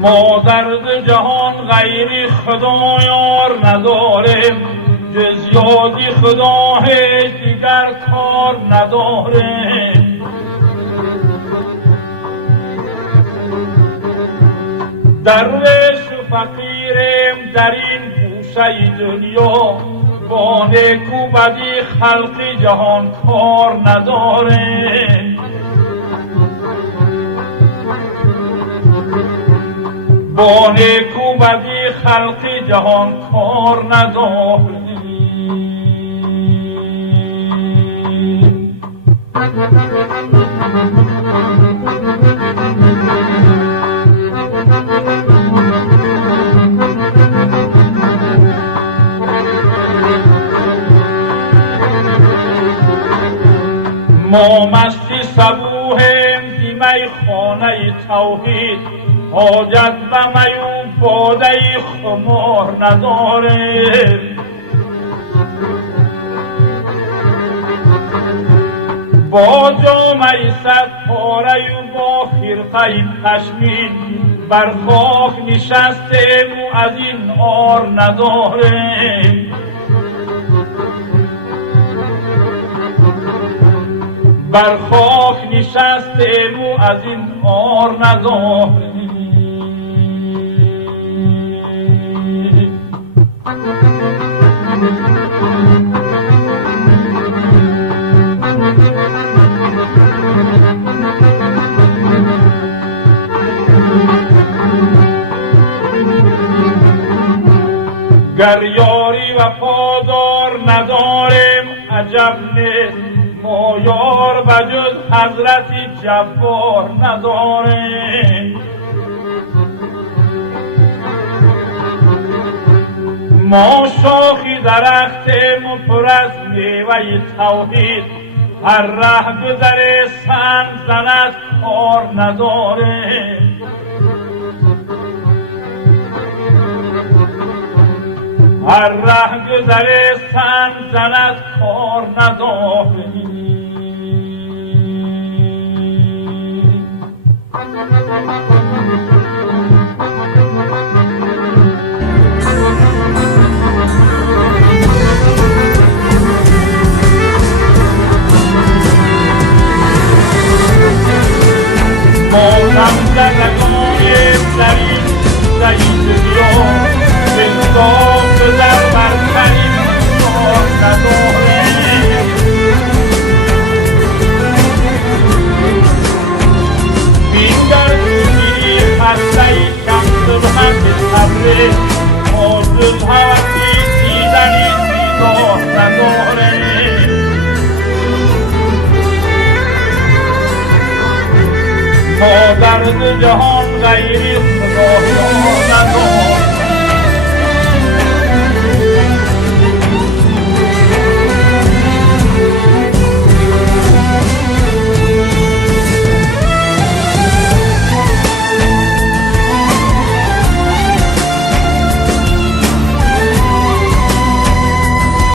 ما در جهان غیر خدا یار نداریم، جز یادی خدا هیچ دیگر کار نداریم. درویش و فقیریم در این گوشه دنیا، با نیکو بدی خلق جهان کار نداریم. با نیکو بدی خلق جهان کار نداریم. ما مستی صبوحیم دی میخانه توحید، حاجت به می و باده خمار نداریم. با جامه صد پاره و با خرقه پشمین، بر خاک نشستیم و از این عار نداریم. بر خاک نشستیم و از این عار نداریم. گر یاری وفادار نداریم عجب نیست، ما یار بجز حضرت جبار نداریم. ما شاخی درختیم و پر از میوه توحید، هر ره گذر سنگ زند کار نداریم. هر ره گذر سنگ زند کار نداریم. ما نمزدگانیم در این ضعیف دنیا، بنصاف در برترین کار نداریم. بینگر میگیری خسته شمس هم به صبره، حاضر هوسی دیدنی دیدار نداریم. ما در جهان غیر خدا نداریم.